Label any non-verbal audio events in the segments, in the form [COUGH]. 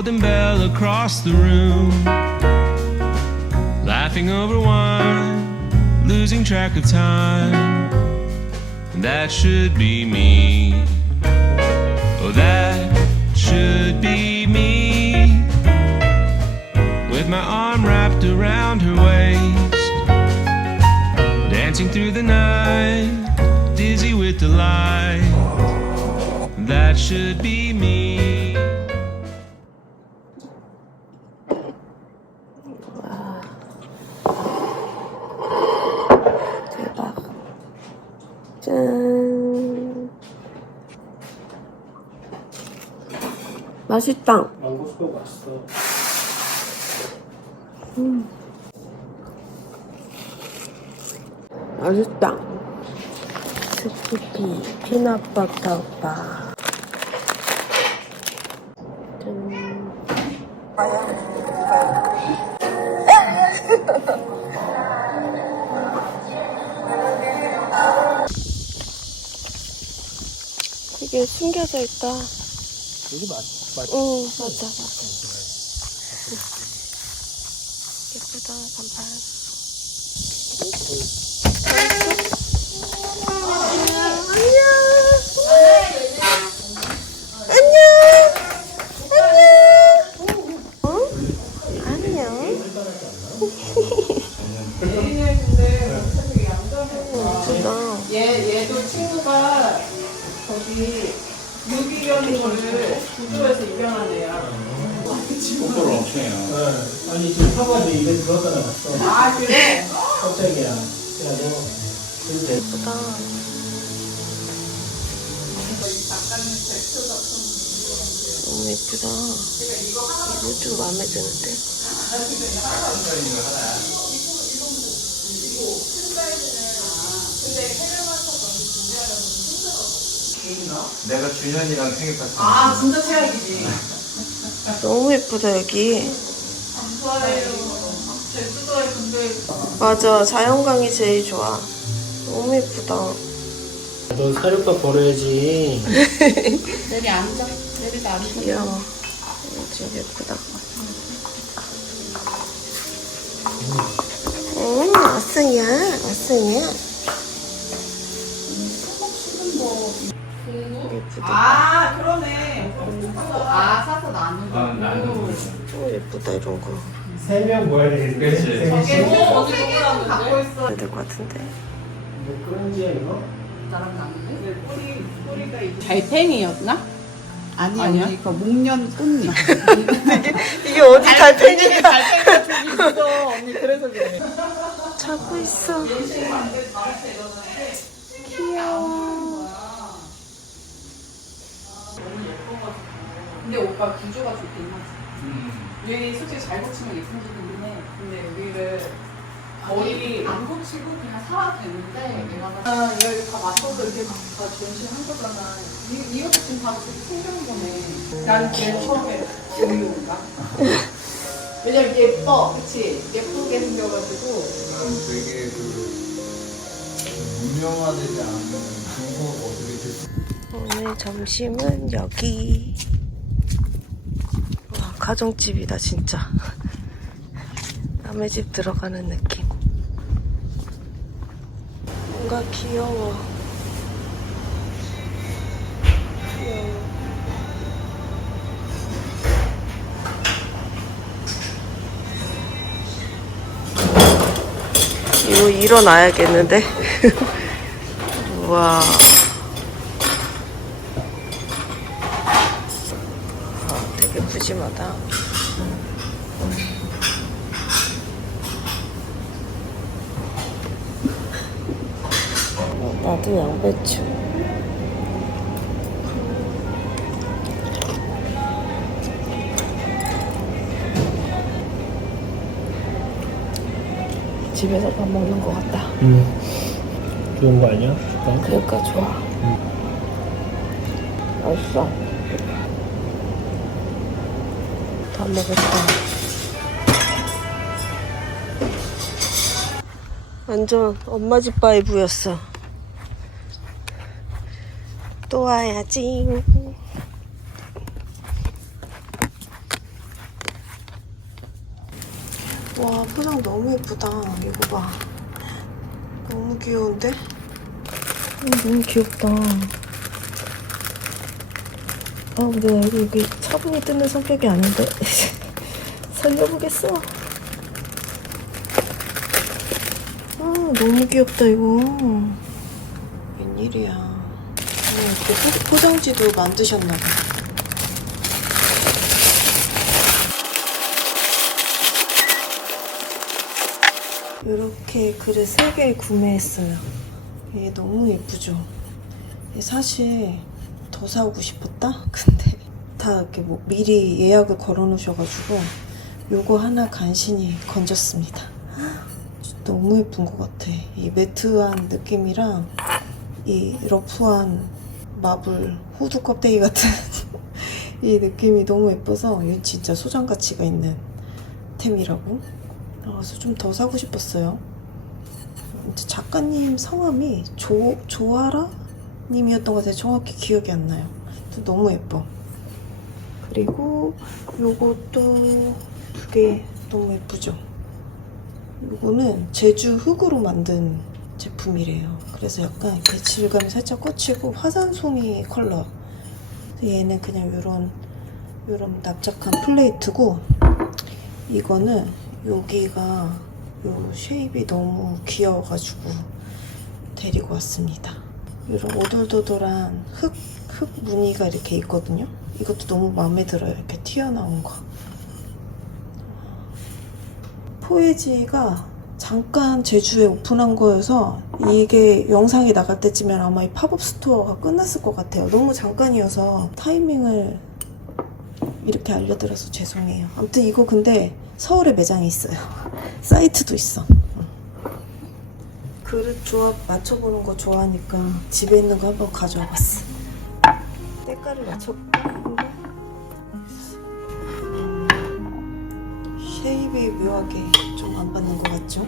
golden bell across the room. Laughing over wine, losing track of time. That should be me. Oh, that should be me. With my arm wrapped around her waist. Dancing through the night, dizzy with delight. That should be me. 맛있다. 망고스도 맛있어. 맛있다. 스키피 피넛버터 바. 짠. [LAUGHS] 이게 숨겨져 있다. 여기 맛, 맛. 응, 맞아, 맞아. 예쁘다, 반팔. 안녕. 예쁘다. 얘, 얘도 친구가 거기 거를 구조해서 입양한 애야. 뽀뽀를 엄청 해요. 네. 아니, 지금 사과도 입에 나갔어. 아, 그래? 깜짝이야. 그래가지고. 근데 예쁘다. 너무 예쁘다. 이거 좀 마음에 드는데? 내가 준현이랑 생일 파티 아, 진짜 최악이지. [LAUGHS] 너무 예쁘다, 여기. 좋아해요. 제주도에 근데 맞아, 자연광이 제일 좋아. 너무 예쁘다. 너 사료값 벌어야지. [LAUGHS] 내리 앉아. 내리도 앉아. 귀여워. 이거 좀 예쁘다. 음, 아승이야, 아승이야. 예쁘다. 아, 그러네. 아, 사서 나누고. 아, 나누고. 오, 예쁘다, 이런 거. 세 명 모여야 되겠는데. 그치. 세 저게 명씩. 뭐, 세 개는 갖고 있어. 해야 될 것 같은데. 뭐 그런 지야 이거? 나랑 나누네? 뿌리, 뿌리가 이제. 달팽이였나? 아니, 아니야. 이거 목련 꽃잎. [LAUGHS] 이게 어디 달팽이야? 달팽이가 저기 있어. 언니, 그래서 그래. 자고 있어. 귀여워. 근데 오빠 구조가 좋긴 하지. 얘 솔직히 잘 고치면 예쁜 집이긴 해. 근데 여기를 거의 안 고치고 그냥 살아도 되는데 내가 봤을 때 여기 다 맞춰서 이렇게 다 전시한 거잖아. 이, 이것도 지금 다 그렇게 생겨는 거네. 난 제일 처음에 기분인가? 왜냐면 예뻐, 그치? 예쁘게 생겨가지고. 난 되게 그 유명화되지 않은 중국 어떻게 됐 오늘 점심은 여기. 와, 가정집이다, 진짜. [LAUGHS] 남의 집 들어가는 느낌. 뭔가 귀여워. 귀여워. 이거 일어나야겠는데? [LAUGHS] 우와. 어, 나도 양배추. 집에서 밥 먹는 것 같다. 응. 좋은 거 아니야? 그러니까 좋아. 맛있어. 밥 먹었다. 완전 엄마 집 바이브였어. 또 와야지. 와, 포장 너무 예쁘다. 이거 봐. 너무 귀여운데? 어, 너무 귀엽다. 아 근데 나 이거 이게 차분히 뜯는 성격이 아닌데 [LAUGHS] 살려보겠어. 아 너무 귀엽다 이거. 웬일이야. 어, 이렇게 포- 포장지도 만드셨나 봐. 이렇게 그릇 3개 구매했어요. 이게 너무 예쁘죠? 사실 더 사오고 싶었다? [LAUGHS] 근데 다 이렇게 뭐 미리 예약을 걸어 놓으셔가지고 요거 하나 간신히 건졌습니다. [GASPS] 너무 예쁜 것 같아. 이 매트한 느낌이랑 이 러프한 마블 후드 껍데기 같은 [LAUGHS] 이 느낌이 너무 예뻐서 이건 진짜 소장 가치가 있는 템이라고. 아, 그래서 좀 더 사고 싶었어요. 작가님 성함이 조, 조아라? 님이었던 것 같아요. 정확히 기억이 안 나요. 또 너무 예뻐. 그리고 요것도 두 개 너무 예쁘죠? 요거는 제주 흙으로 만든 제품이래요. 그래서 약간 이렇게 질감이 살짝 꽂히고 화산송이 컬러. 얘는 그냥 요런, 요런 납작한 플레이트고, 이거는 여기가 요 쉐입이 너무 귀여워가지고 데리고 왔습니다. 이런 오돌도돌한 흙, 흙 무늬가 이렇게 있거든요. 이것도 너무 마음에 들어요. 이렇게 튀어나온 거. 포에지가 잠깐 제주에 오픈한 거여서 이게 영상이 나갈 때쯤엔 아마 이 팝업 스토어가 끝났을 것 같아요. 너무 잠깐이어서 타이밍을 이렇게 알려드려서 죄송해요. 아무튼 이거 근데 서울에 매장이 있어요. [LAUGHS] 사이트도 있어. 그릇 조합 맞춰보는 거 좋아하니까 집에 있는 거 한번 가져와 봤어. 때깔을 맞춰볼까? 음, 쉐입이 묘하게 좀 안 받는 것 같죠?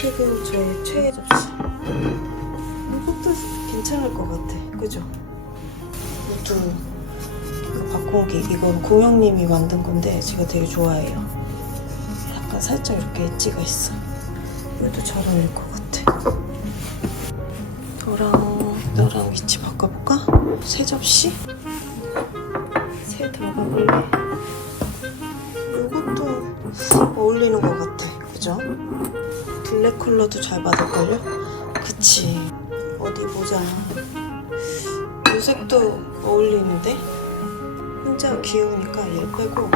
최근 저의 최애 접시. 이것도 괜찮을 것 같아. 그죠? 우드 그 박공기 이건 공영님이 만든 건데 제가 되게 좋아해요. 약간 살짝 이렇게 엣지가 있어. 이것도 잘 어울릴 것 같아. 너랑 너랑 위치 바꿔볼까? 세 접시? 세 들어가 볼래? 이것도 어울리는 것 같아. 그죠? 블랙 컬러도 잘 받을걸요? 그치. 어디 보자. 이 색도 어울리는데? 혼자 귀여우니까 얘 빼고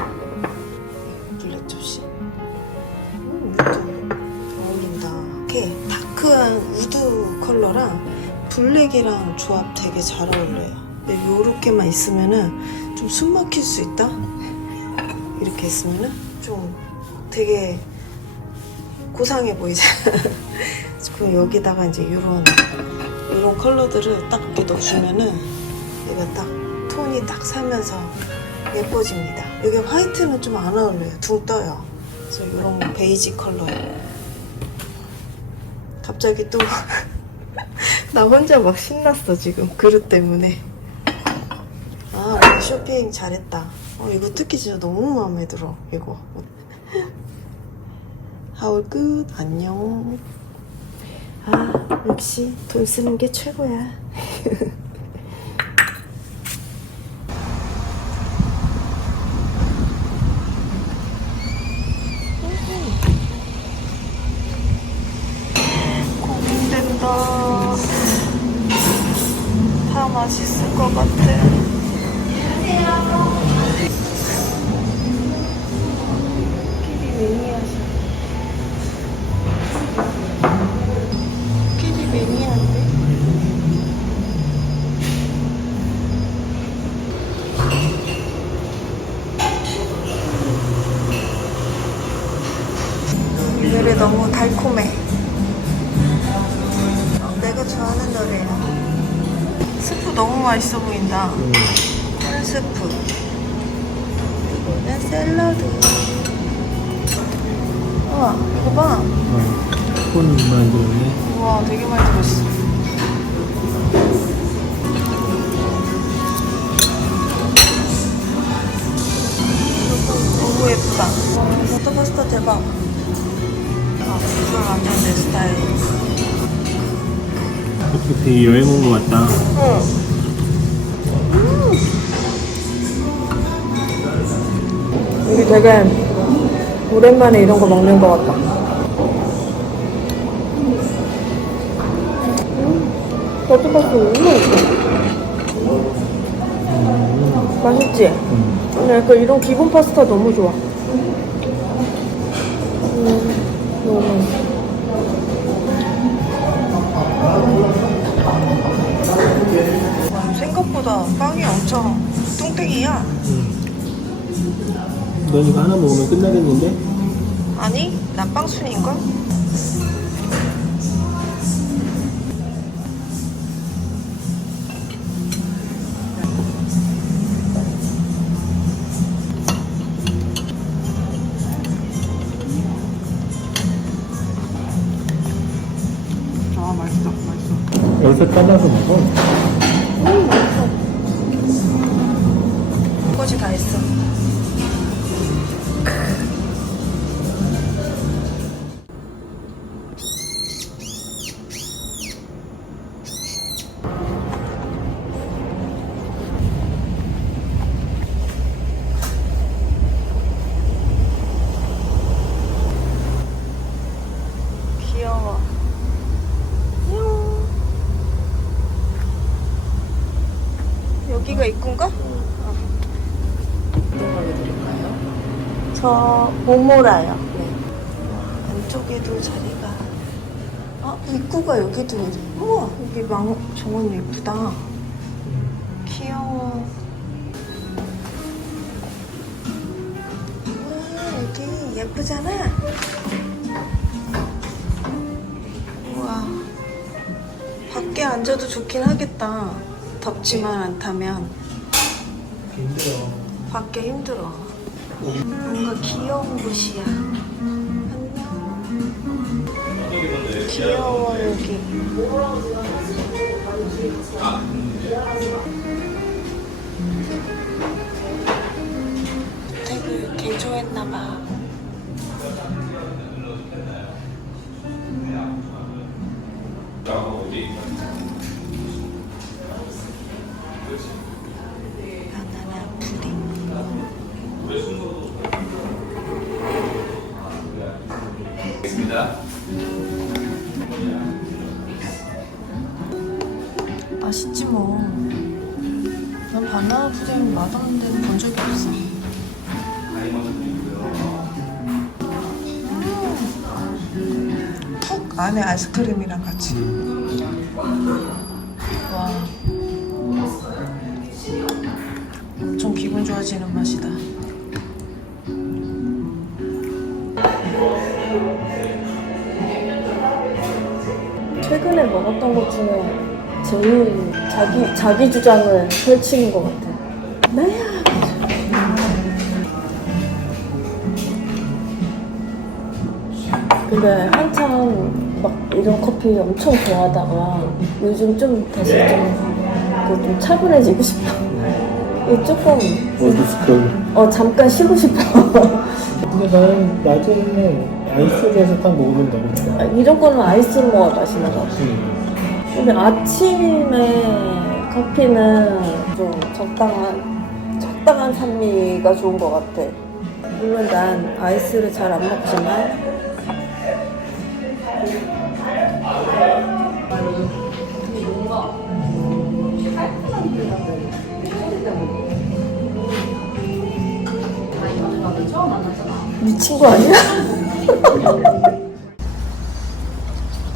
컬러랑 블랙이랑 조합 되게 잘 어울려요 근데 요렇게만 있으면은 좀 숨 막힐 수 있다 이렇게 있으면은 좀 되게 고상해 보이잖아 [LAUGHS] 그럼 여기다가 이제 요런 요런 컬러들을 딱 이렇게 넣어주면은 얘가 딱 톤이 딱 살면서 예뻐집니다. 여기 화이트는 좀 안 어울려요. 둥 떠요. 그래서 이런 베이지 컬러에 갑자기 또 [LAUGHS] 나 혼자 막 신났어 지금 그릇 때문에. 아 쇼핑 잘했다. 어 이거 특히 진짜 너무 마음에 들어 이거. [LAUGHS] 하울 끝 안녕. 아 역시 돈 쓰는 게 최고야. [LAUGHS] 맛있어 보인다. 콘 스프. 이거는 샐러드. 우와, 이거 봐. 폰 만들었네. 우와, 되게 많이 들었어. 이거 너무 예쁘다. 버터 파스타 대박. 아, 이건 완전 내 스타일. 어떻게 되게 여행 온 것 같다. 응. 되게 오랜만에 이런 거 먹는 것 같다. 버터파스 너무 맛있어. 맛있지? 나 약간 이런 기본 파스타 너무 좋아. 음, 너무 맛있어. 생각보다 빵이 엄청 뚱땡이야. 넌 이거 하나 먹으면 끝나겠는데? 아니, 난 빵순인걸? 아, 맛있다, 맛있어. 여기서 잘라서 먹어. 저 모모라요. 안쪽에도 자리가. 아 입구가 여기도. 우와 여기 망 정원 예쁘다. 귀여워. 우와 여기 예쁘잖아. 우와 밖에 앉아도 좋긴 하겠다. 덥지만 않다면. 힘들어. 밖에 힘들어. 뭔가 귀여운 곳이야. 귀여워 여기. 되게 개조했나봐. 맛있지 뭐. 난 바나나 푸딩 맛없는 데는 본 적이 없어. 음. 푹 안에 아이스크림이랑 같이. 와. 좀 기분 좋아지는 맛이다. 최근에 먹었던 것 중에 제일 자기 자기 주장을 펼치는 것 같아. 나야. 근데 한참 막 이런 커피 엄청 좋아하다가 요즘 좀 다시 좀그 좀 차분해지고 싶어. 이 조금. 어 잠깐 쉬고 싶어. 근데 나는 낮에는 아이스에서 딱 먹으면 너무 좋아. 이런 거는 아이스로 먹어야 같아. 음. 근데 아침에 커피는 좀 적당한 적당한 산미가 좋은 것 같아. 물론 난 아이스를 잘 안 먹지만 미친 거 아니야?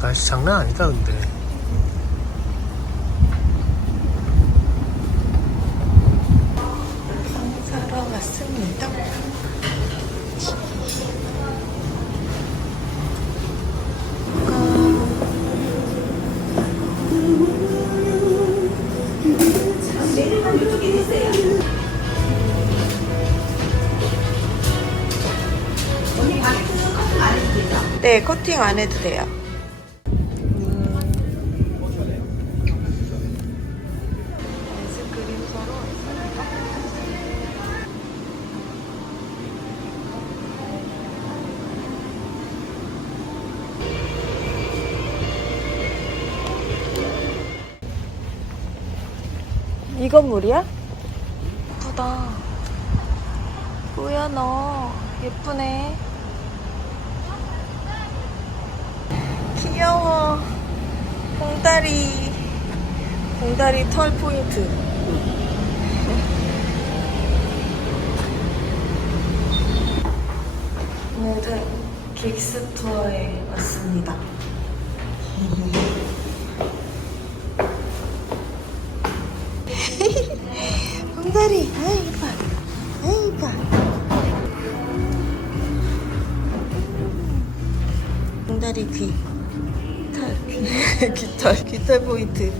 날씨 장난 아니다 근데. 커팅 안 해도 돼요. 이건 물이야? 봉다리. 봉다리 털 포인트. 오늘은 긱스 투어에 왔습니다. 봉다리, 아 이뻐, 아 이뻐. 봉다리 귀, 털, 귀, 귀털, 귀털 포인트.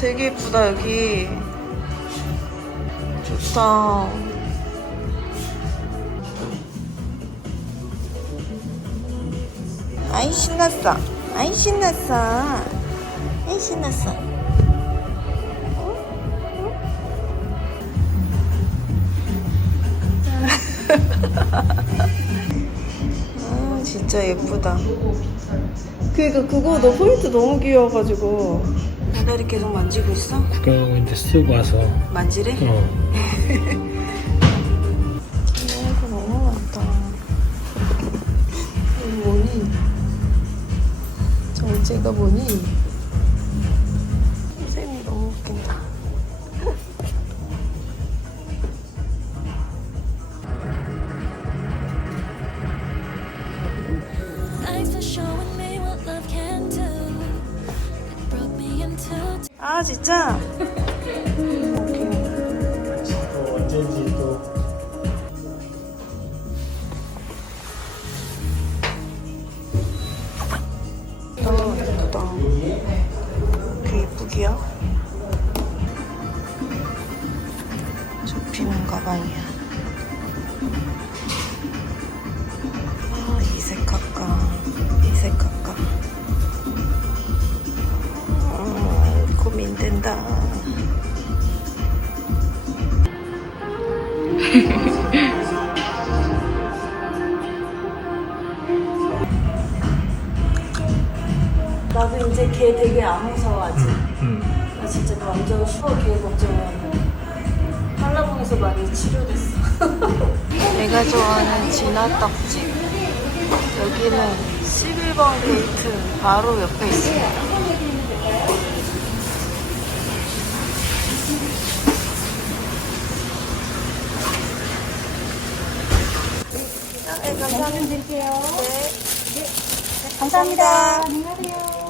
되게 예쁘다 여기. 좋다. 아이 신났어. 아이 신났어. 아이 신났어 [LAUGHS] 아 진짜 예쁘다 그니까 그거 너 포인트 너무 귀여워가지고 배달이 계속 만지고 있어? 구경 이제 쓰고 와서 만지래? 어 이거 너무 많다. 이거 뭐니? 정체가 뭐니? 아 진짜? 좋아하는 진화떡집. 여기는 11번 게이트 바로 옆에 있습니다. 네, 감사합니다. 네. 감사합니다.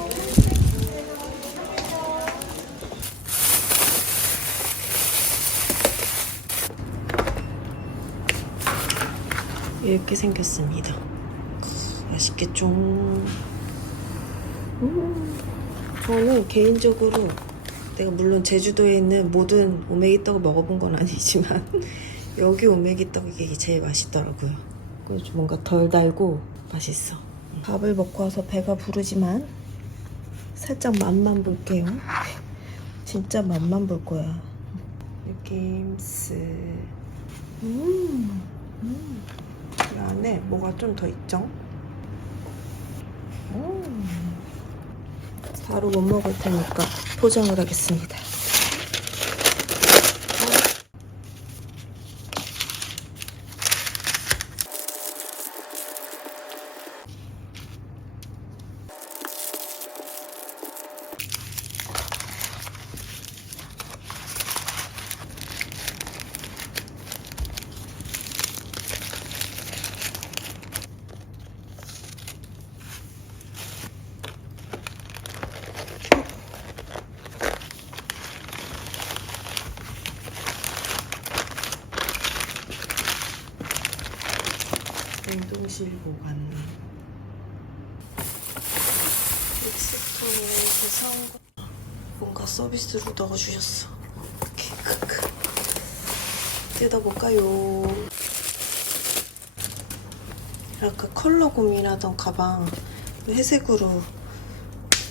이렇게 생겼습니다. 맛있겠죠? 음, 저는 개인적으로 내가 물론 제주도에 있는 모든 오메기 떡을 먹어본 건 아니지만 [LAUGHS] 여기 오메기 떡이 제일 맛있더라고요. 그래서 좀 뭔가 덜 달고 맛있어. 밥을 먹고 와서 배가 부르지만 살짝 맛만 볼게요. 진짜 맛만 볼 거야. 느낌스. 음, 음. 이 안에 뭐가 좀 더 있죠? 음. 바로 못 먹을 테니까 포장을 하겠습니다. 냉동실 보관. 엑스토에서 뭔가 서비스로 넣어주셨어. 크크. 뜯어볼까요? 아까 컬러 고민하던 가방 회색으로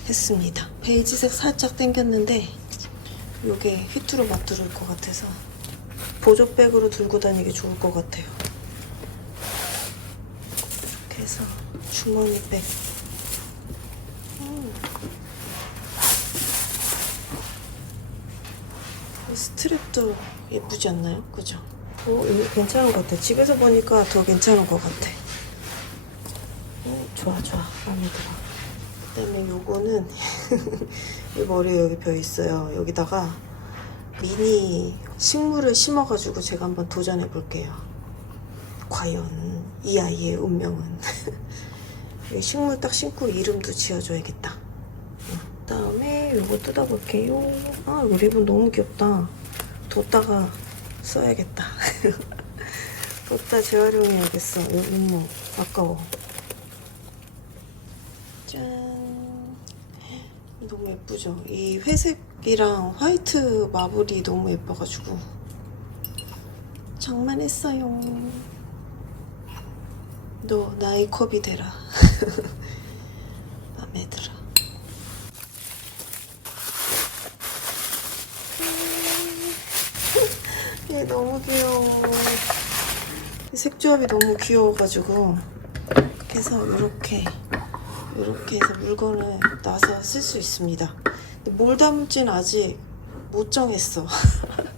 했습니다. 베이지색 살짝 당겼는데 이게 휘뚜루 마뚜루일 것 같아서 보조백으로 들고 다니기 좋을 것 같아요. 이렇게 해서 주머니 백. 음. 이 스트랩도 예쁘지 않나요? 그죠? 어, 이거 괜찮은 것 같아. 집에서 보니까 더 괜찮은 것 같아. 어, 좋아, 좋아. 마음에 들어. 그 다음에 요거는 [LAUGHS] 이 머리에 여기 벼 있어요. 여기다가 미니 식물을 심어가지고 제가 한번 도전해 볼게요. 과연 이 아이의 운명은 이 [LAUGHS] 식물 딱 심고 이름도 지어줘야겠다. 그 다음에 요거 뜯어볼게요. 아 이거 리본 너무 귀엽다. 뒀다가 써야겠다. [LAUGHS] 뒀다 재활용해야겠어. 이거 아까워. 짠. 너무 예쁘죠? 이 회색이랑 화이트 마블이 너무 예뻐가지고 장만했어요. 너 나의 컵이 되라. [LAUGHS] 마음에 들어. [LAUGHS] 얘 너무 귀여워. 이 색조합이 너무 귀여워가지고 그래서 이렇게 이렇게 해서 물건을 놔서 쓸 수 있습니다. 뭘 담을진 아직 못 정했어.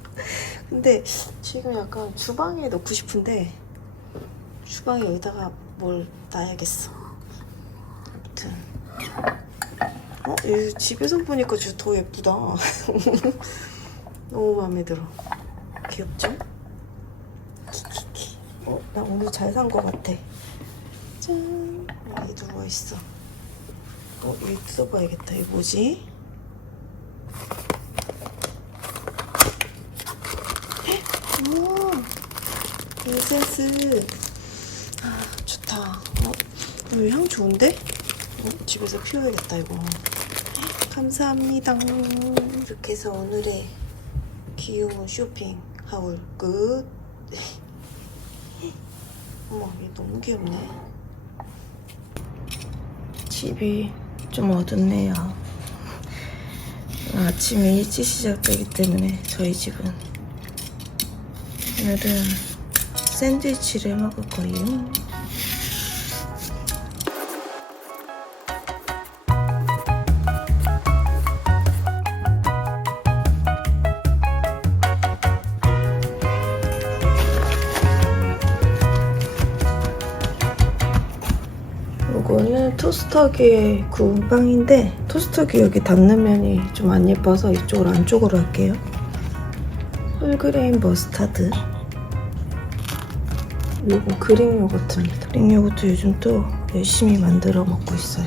[LAUGHS] 근데 지금 약간 주방에 넣고 싶은데 주방에 여기다가 뭘 놔야겠어. 아무튼 어? 얘 집에서 보니까 진짜 더 예쁘다. [LAUGHS] 너무 마음에 들어. 귀엽죠? 키키키. 어, 나 오늘 잘 산 것 같아. 짠. 여기 누워 있어. 어, 여기 뜯어봐야겠다. 이거 뭐지? 헉, [GASPS] 우와, 에센스. 아, 좋다. 어, 이거 향 좋은데? 어, 집에서 피워야겠다, 이거. 감사합니다. 이렇게 해서 오늘의 귀여운 쇼핑 하울 끝. 어머, 얘 너무 귀엽네. 집이 좀 어둡네요. 아침에 일찍 시작되기 때문에 저희 집은 오늘은 샌드위치를 먹을 거예요. 토스터기에 구운 빵인데 토스터기 여기 닿는 면이 좀 안 예뻐서 이쪽으로 안쪽으로 할게요. 홀그레인 머스타드 요거 그릭 요거트입니다. 그릭 요거트 요즘 또 열심히 만들어 먹고 있어요.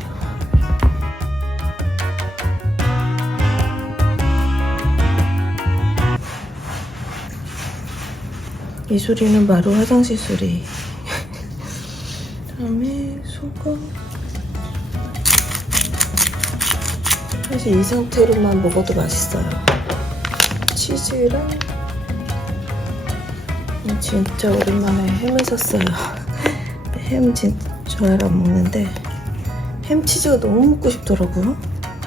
이 소리는 바로 화장실 소리. [LAUGHS] 그다음에 소금. 사실 이 상태로만 먹어도 맛있어요. 치즈랑 음, 진짜 오랜만에 햄을 샀어요. [LAUGHS] 햄 진짜 잘안 먹는데 햄 치즈가 너무 먹고 싶더라고요.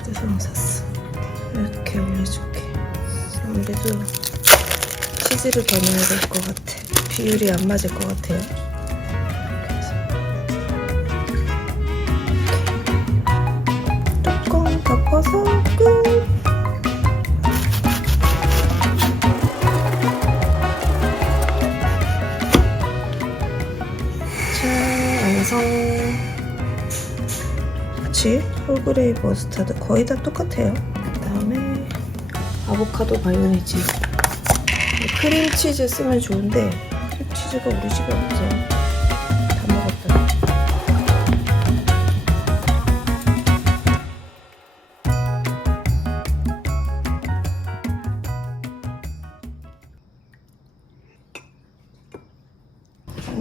그래서 샀어. 이렇게 올려줄게. 아무래도 치즈를 더 넣어야 될 것 같아. 비율이 안 맞을 것 같아요. 홀그레이 머스타드 거의 다 똑같아요. 그 다음에 아보카도 마요네즈. 크림치즈 쓰면 좋은데 크림치즈가 우리 집에 없어요. 다 먹었더니.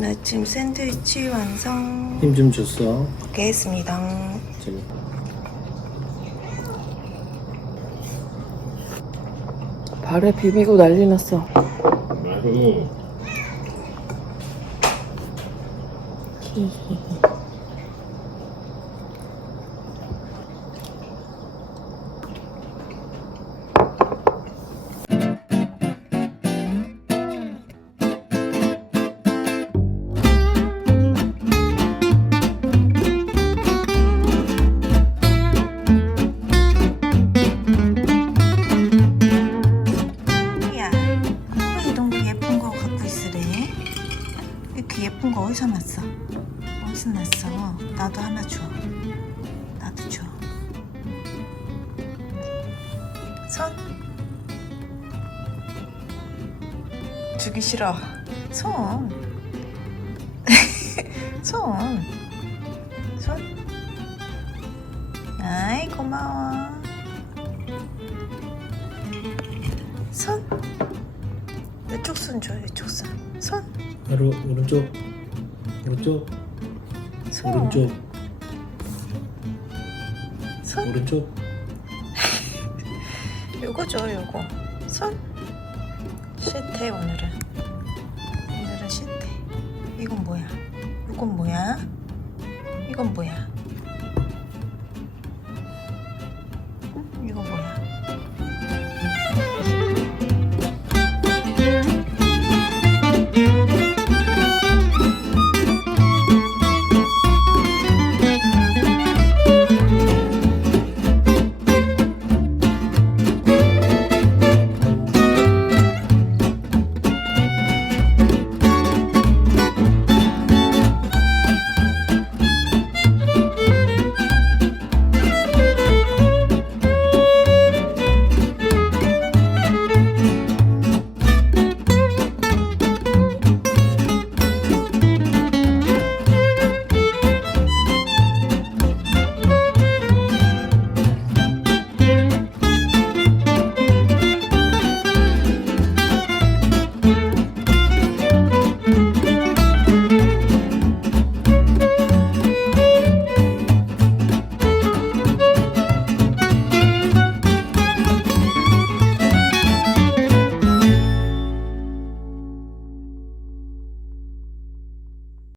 아침 샌드위치 완성. 힘 좀 줬어. 먹겠습니다. 재밌다. 발에 비비고 난리 났어. 많이. 고마워. 손. 이쪽 손 줘. 이쪽 손. 손. 바로 오른쪽 오른쪽 손. 오른쪽 손. 오른쪽 [LAUGHS] 요거 줘. 요거. 손. 싫대 오늘은. 오늘은 싫대. 이건 뭐야? 이건 뭐야? 이건 뭐야?